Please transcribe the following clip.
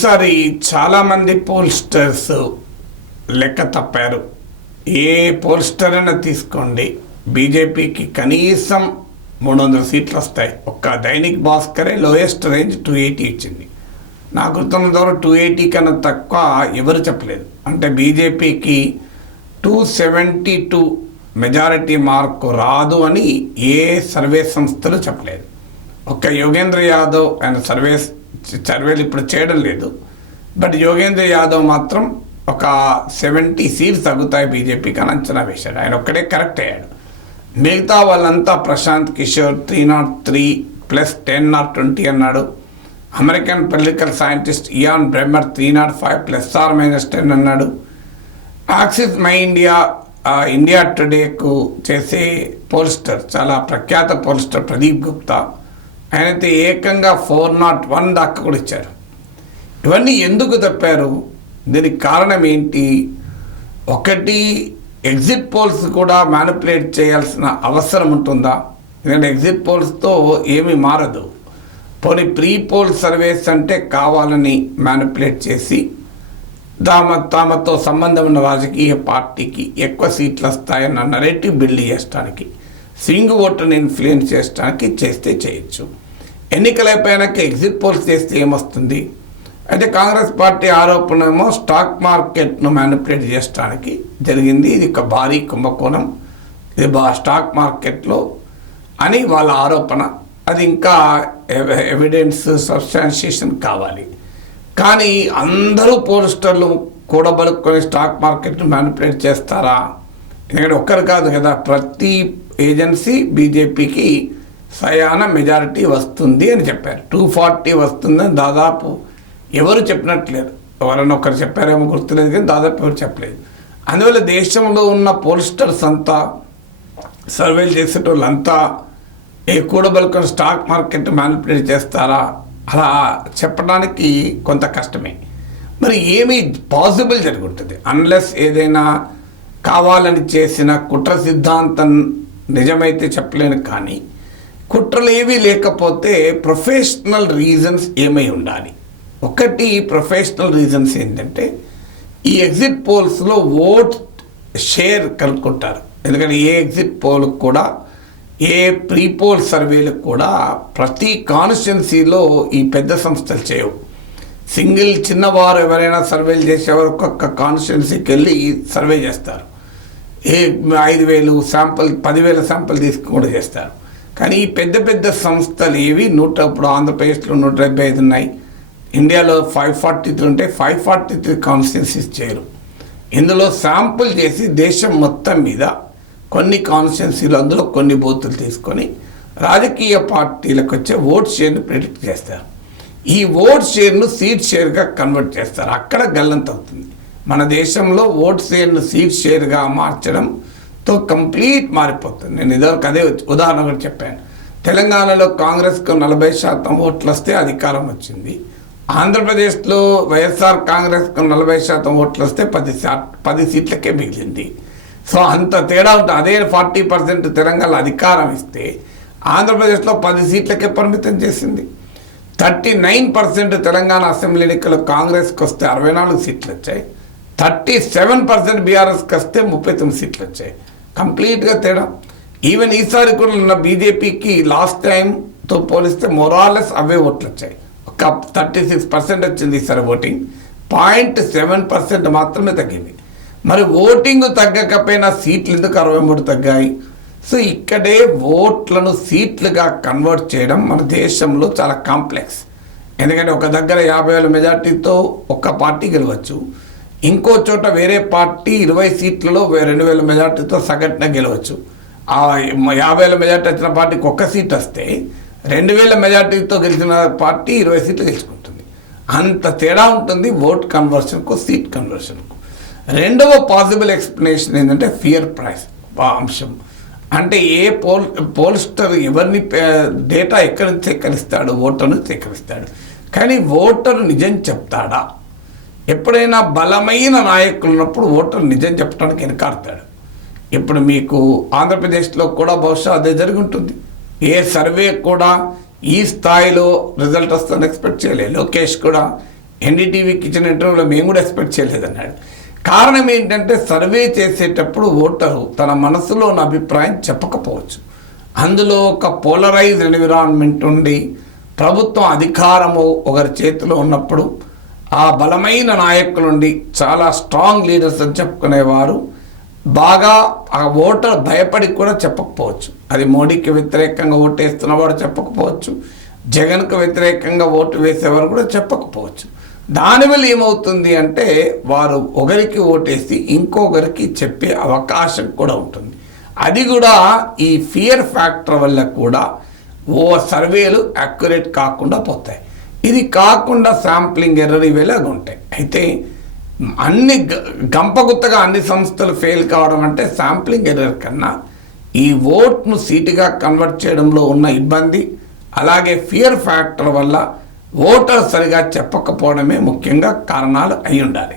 ఈసారి చాలామంది పోల్స్టర్స్ లెక్క తప్పారు. ఏ పోల్స్టర్ అయినా తీసుకోండి, బీజేపీకి కనీసం 300 సీట్లు వస్తాయి. ఒక్క దైనిక్ భాస్కరే లోయెస్ట్ రేంజ్ 280 ఇచ్చింది. నా గుర్తున్నంత వరకు 280 కన్నా తక్కువ ఎవరు చెప్పలేదు. అంటే బీజేపీకి 272 మెజారిటీ మార్కు రాదు అని ఏ సర్వే సంస్థలు చెప్పలేదు. ఒక్క యోగేంద్ర యాదవ్ ఆయన సర్వేలు ఇప్పుడు చేయడం లేదు. బట్ యోగేంద్ర యాదవ్ మాత్రం ఒక 70 సీట్స్ తగ్గుతాయి బీజేపీకి అని అంచనా వేశాడు. ఆయన ఒక్కడే కరెక్ట్ అయ్యాడు. మిగతా వాళ్ళంతా ప్రశాంత్ కిషోర్ 303 ప్లస్ 10 or 20 అన్నాడు. American political scientist Ian Bremmer 305 plus or minus 10 అన్నాడు. యాక్సిస్ మై ఇండియా టుడేకు చేసే పోల్స్టర్, చాలా ప్రఖ్యాత పోల్స్టర్ ప్రదీప్ గుప్తా, ఆయనైతే ఏకంగా 401 దాకా కూడా ఇచ్చారు. ఇవన్నీ ఎందుకు తప్పారు? దీనికి కారణం ఏంటి? ఒకటి, ఎగ్జిట్ పోల్స్ కూడా మ్యానిపులేట్ చేయాల్సిన అవసరం ఉంటుందా? ఎందుకంటే ఎగ్జిట్ పోల్స్తో ఏమీ మారదు. పోనీ ప్రీ పోల్ సర్వేస్ అంటే కావాలని మ్యానిపులేట్ చేసి తమతో సంబంధం ఉన్న రాజకీయ పార్టీకి ఎక్కువ సీట్లు వస్తాయన్న నరేటివ్ బిల్డ్ చేయడానికి, స్వింగ్ ఓటును ఇన్ఫ్లుయెన్స్ చేయడానికి చేస్తే చేయొచ్చు. ఎన్నికలైపోయాక ఎగ్జిట్ పోల్స్ చేస్తే ఏమొస్తుంది? అయితే కాంగ్రెస్ పార్టీ ఆరోపణ ఏమో స్టాక్ మార్కెట్ను మ్యానిపులేట్ చేయడానికి జరిగింది, ఇది ఒక భారీ కుంభకోణం, ఇది స్టాక్ మార్కెట్లో అని వాళ్ళ ఆరోపణ. అది ఇంకా ఎవిడెన్స్ సబ్స్టాన్షియేషన్ కావాలి. కానీ అందరూ పోల్స్టర్లు కూడబలుకొని స్టాక్ మార్కెట్ను మ్యానిపులేట్ చేస్తారా? ఎందుకంటే ఒక్కరు కాదు కదా, ప్రతి ఏజెన్సీ బీజేపీకి సయాన మెజారిటీ వస్తుంది అని చెప్పారు. 240 వస్తుందని దాదాపు ఎవరు చెప్పినట్లేదు. ఎవరైనా ఒకరు చెప్పారేమో గుర్తులేదు, కానీ దాదాపు ఎవరు చెప్పలేదు. అందువల్ల దేశంలో ఉన్న పోల్స్టర్స్ అంతా, సర్వేలు చేసేటోళ్ళంతా కూడబలుకొని స్టాక్ మార్కెట్ మ్యానిపులేట్ చేస్తారా? అలా చెప్పడానికి కొంత కష్టమే. మరి ఏమీ పాసిబుల్ జరుగుతుంది అన్లెస్ ఏదైనా కావాలని చేసిన కుట్ర సిద్ధాంతం నిజమైతే చెప్పలేను. కానీ కుట్రలు ఏవీ లేకపోతే ప్రొఫెషనల్ రీజన్స్ ఏమై ఉండాలి. ఒకటి ప్రొఫెషనల్ రీజన్స్ ఏంటంటే, ఈ ఎగ్జిట్ పోల్స్లో ఓట్ షేర్ కనుక్కుంటారు. ఎందుకంటే ఏ ఎగ్జిట్ పోల్ కూడా, ఏ ప్రీ పోల్ సర్వేలకు కూడా ప్రతి కాన్స్టిట్యున్సీలో ఈ పెద్ద సంస్థలు చేయవు. సింగిల్ చిన్నవారు ఎవరైనా సర్వేలు చేసేవారు ఒక్కొక్క కాన్స్టిట్యున్సీకి వెళ్ళి సర్వే చేస్తారు. 5,000 శాంపుల్ 10,000 శాంపుల్ తీసుకుని కూడా చేస్తారు. కానీ ఈ పెద్ద పెద్ద సంస్థలు ఏవి ఇప్పుడు ఆంధ్రప్రదేశ్లో 175 ఉన్నాయి, ఇండియాలో 543 ఉంటే 543 కాన్స్టిట్యున్సీస్ చేయరు. ఇందులో శాంపుల్ చేసి దేశం మొత్తం మీద కొన్ని కాన్స్టిట్యున్సీలు, అందులో కొన్ని బూతులు తీసుకొని రాజకీయ పార్టీలకు వచ్చే ఓట్ షేర్ను ప్రిడిక్ట్ చేస్తారు. ఈ ఓట్ షేర్ను సీట్ షేర్గా కన్వర్ట్ చేస్తారు. అక్కడ గల్లంత అవుతుంది. మన దేశంలో ఓట్ షేర్ను సీట్ షేర్గా మార్చడంతో కంప్లీట్ మారిపోతుంది. నేను ఇదివరకు అదే ఉదాహరణ కూడా చెప్పాను. తెలంగాణలో కాంగ్రెస్కు 40% ఓట్లు వస్తే అధికారం వచ్చింది. ఆంధ్రప్రదేశ్లో వైఎస్ఆర్ కాంగ్రెస్కు 40% ఓట్లు వస్తే 10 సీట్లకే మిగిలింది. సో అంత తేడా ఉంటుంది. అదే 40% తెలంగాణ అధికారం ఇస్తే ఆంధ్రప్రదేశ్లో 10 సీట్లకే పరిమితం చేసింది. 39% తెలంగాణ అసెంబ్లీ ఎన్నికలు కాంగ్రెస్కి వస్తే 64 సీట్లు వచ్చాయి. 37% బీఆర్ఎస్కి వస్తే 39 సీట్లు వచ్చాయి. కంప్లీట్గా తేడా. ఈవెన్ ఈసారి కూడా ఉన్న బీజేపీకి లాస్ట్ టైంతో పోలిస్తే మొరాలెస్ అవే ఓట్లు వచ్చాయి. ఒక 36% వచ్చింది ఈసారి ఓటింగ్, 0.7% మాత్రమే తగ్గింది. మరి ఓటింగ్ తగ్గకపోయినా సీట్లు ఎందుకు 63 తగ్గాయి? సో ఇక్కడే ఓట్లను సీట్లుగా కన్వర్ట్ చేయడం మన దేశంలో చాలా కాంప్లెక్స్. ఎందుకంటే ఒక దగ్గర 50,000 మెజార్టీతో ఒక్క పార్టీ గెలవచ్చు, ఇంకో చోట వేరే పార్టీ 20 సీట్లలో 2,000 మెజార్టీతో సగటున గెలవచ్చు. ఆ 50,000 మెజార్టీ వచ్చిన పార్టీకి ఒక్క సీట్ వస్తే 2,000 మెజార్టీతో గెలిచిన పార్టీ 20 సీట్లు గెలుచుకుంటుంది. అంత తేడా ఉంటుంది ఓట్ కన్వర్షన్కు, సీట్ కన్వర్షన్కు. రెండవ పాసిబుల్ ఎక్స్ప్లెనేషన్ ఏంటంటే ఫియర్ ప్రైస్ అంశం. అంటే ఏ పోల్స్టర్ ఎవరిని డేటా ఎక్కడి నుంచి సేకరిస్తాడు? ఓటర్ను సేకరిస్తాడు. కానీ ఓటరు నిజం చెప్తాడా? ఎప్పుడైనా బలమైన నాయకులు ఉన్నప్పుడు ఓటరు నిజం చెప్పడానికి వెనకాడతాడు. ఇప్పుడు మీకు ఆంధ్రప్రదేశ్లో కూడా బహుశా అదే జరిగి ఉంటుంది. ఏ సర్వే కూడా ఈ స్థాయిలో రిజల్ట్ వస్తుందని ఎక్స్పెక్ట్ చేయలేదు. లోకేష్ కూడా ఎన్డీటీవీకి ఇచ్చిన ఇంటర్వ్యూలో మేము కూడా ఎక్స్పెక్ట్ చేయలేదన్నాడు. కారణం ఏంటంటే సర్వే చేసేటప్పుడు ఓటరు తన మనసులో ఉన్న అభిప్రాయం చెప్పకపోవచ్చు. అందులో ఒక పోలరైజ్డ్ ఎన్విరాన్మెంట్ ఉండి ప్రభుత్వం అధికారము ఒకరి చేతిలో ఉన్నప్పుడు ఆ బలమైన నాయకులుండి చాలా స్ట్రాంగ్ లీడర్స్ అని చెప్పుకునేవారు బాగా ఆ ఓటర్ భయపడి కూడా చెప్పకపోవచ్చు. అది మోడీకి వ్యతిరేకంగా ఓటేస్తున్నవాడు చెప్పకపోవచ్చు, జగన్కు వ్యతిరేకంగా ఓటు వేసేవారు కూడా చెప్పకపోవచ్చు. దానివల్ల ఏమవుతుంది అంటే వారు ఒకరికి ఓటేసి ఇంకొకరికి చెప్పే అవకాశం కూడా ఉంటుంది. అది కూడా ఈ ఫియర్ ఫ్యాక్టర్ వల్ల కూడా సర్వేలు అక్యురేట్ కాకుండా పోతాయి. ఇది కాకుండా శాంప్లింగ్ ఎర్రర్ ఇవేలాగా ఉంటాయి. అయితే అన్ని గంపగుత్తగా అన్ని సంస్థలు ఫెయిల్ కావడం అంటే శాంప్లింగ్ ఎర్రర్ కన్నా ఈ ఓట్ను సీటుగా కన్వర్ట్ చేయడంలో ఉన్న ఇబ్బంది, అలాగే ఫియర్ ఫ్యాక్టర్ వల్ల ఓటర్ సరిగా చెప్పకపోవడమే ముఖ్యంగా కారణాలు అయి ఉండాలి.